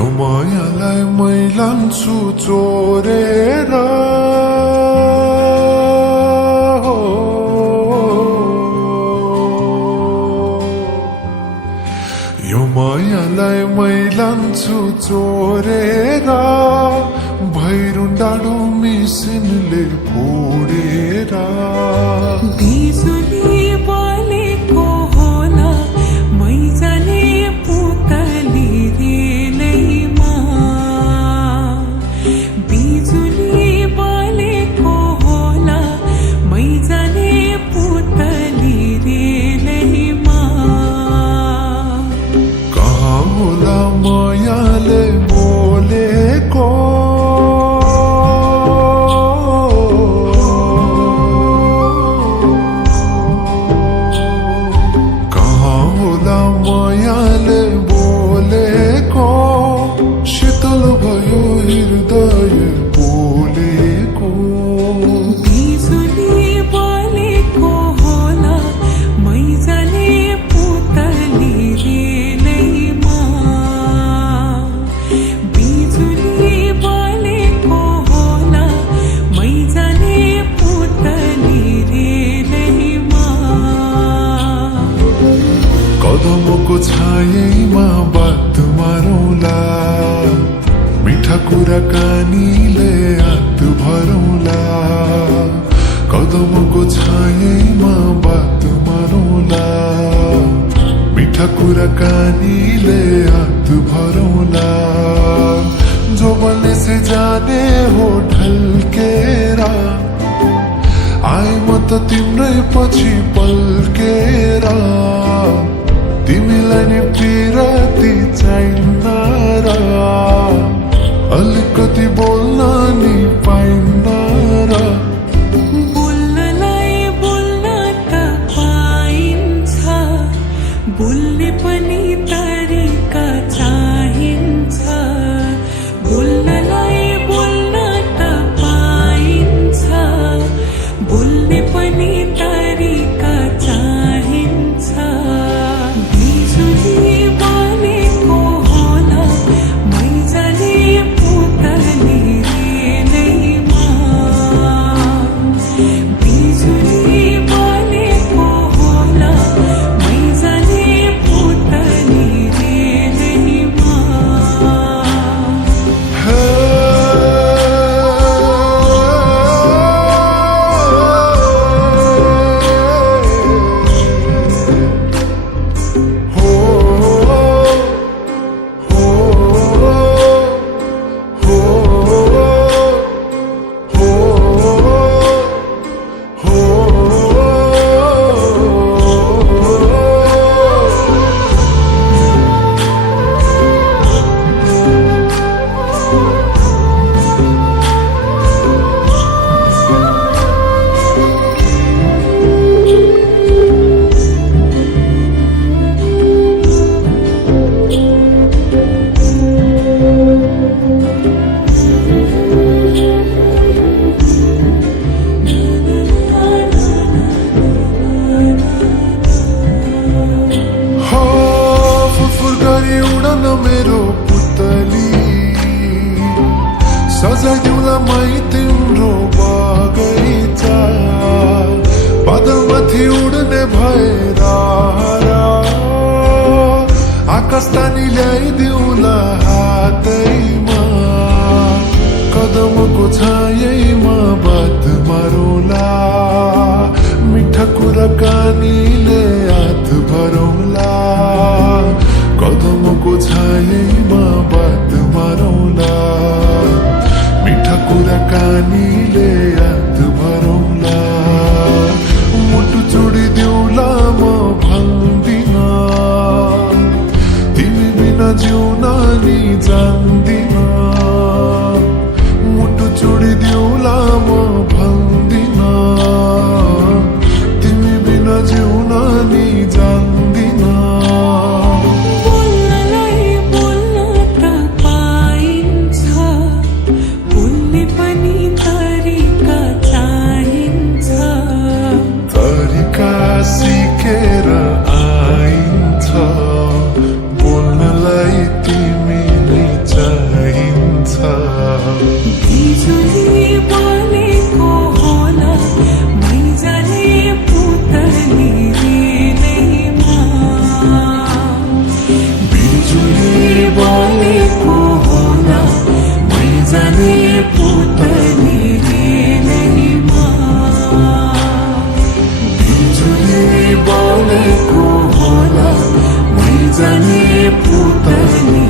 यो मायालाई मै लान्छु चोरेर यो मायालाई मै लान्छु चोरेर भैरुन डाँडो मिसिनले फोडेर बिजुली बलेको होला मै जाने पुतली रेलैमा बिजुली बलेको होला मै जाने पुतली रेलैमा कहाँ होला मायाले बोलेको मायाले बोलेको शीतल भयो हृदय बोलेको बिजुली बलेको होला मै जाने पुतली रेलैमा बिजुली बलेको होला मै जाने पुतली रेलैमा कदमको छायैमा बात मारौला मिठा कुराकानीले हात भरौला कदमको छायैमा बात मारौला मिठा कुराकानीले हात भरौला जो बोलने से जाने हो ढल्केर आए म त तिम्रै पछि पल्केर तिमीलाई नि पिरती चाहिन्न र अलिकति बोल्न नि पाइन्न र बोल्नलाई बोल्न त पाइन्छ बोल्ने पनि तरिका चाहिन्छ बोल्नलाई बोल्न त पाइन्छ बोल्ने पनि तरिका चाहिन्छ बिजुली बलेको होला मै जाने पुतली रेलैमा बिजुली बलेको होला मै जाने पुतली रेलैमा मेरो पुतली सजाइदिउँला मै तिम्रो बगैँचा बादलमाथि उड्ने भएर आकाश तानी ल्याइदिउँला हातैमा कदमको छायैमा बात मारौला मिठा कुराकानीले हात भरौला कदमको छायैमा बात मारौला मिठा कुराकानीले हात भरौला मुटु चोडिदेऊला म भन्दिन तिमी बिना जिउन नि जान्दिन मुटु चोडि बोलेको होला मै जाने पुतली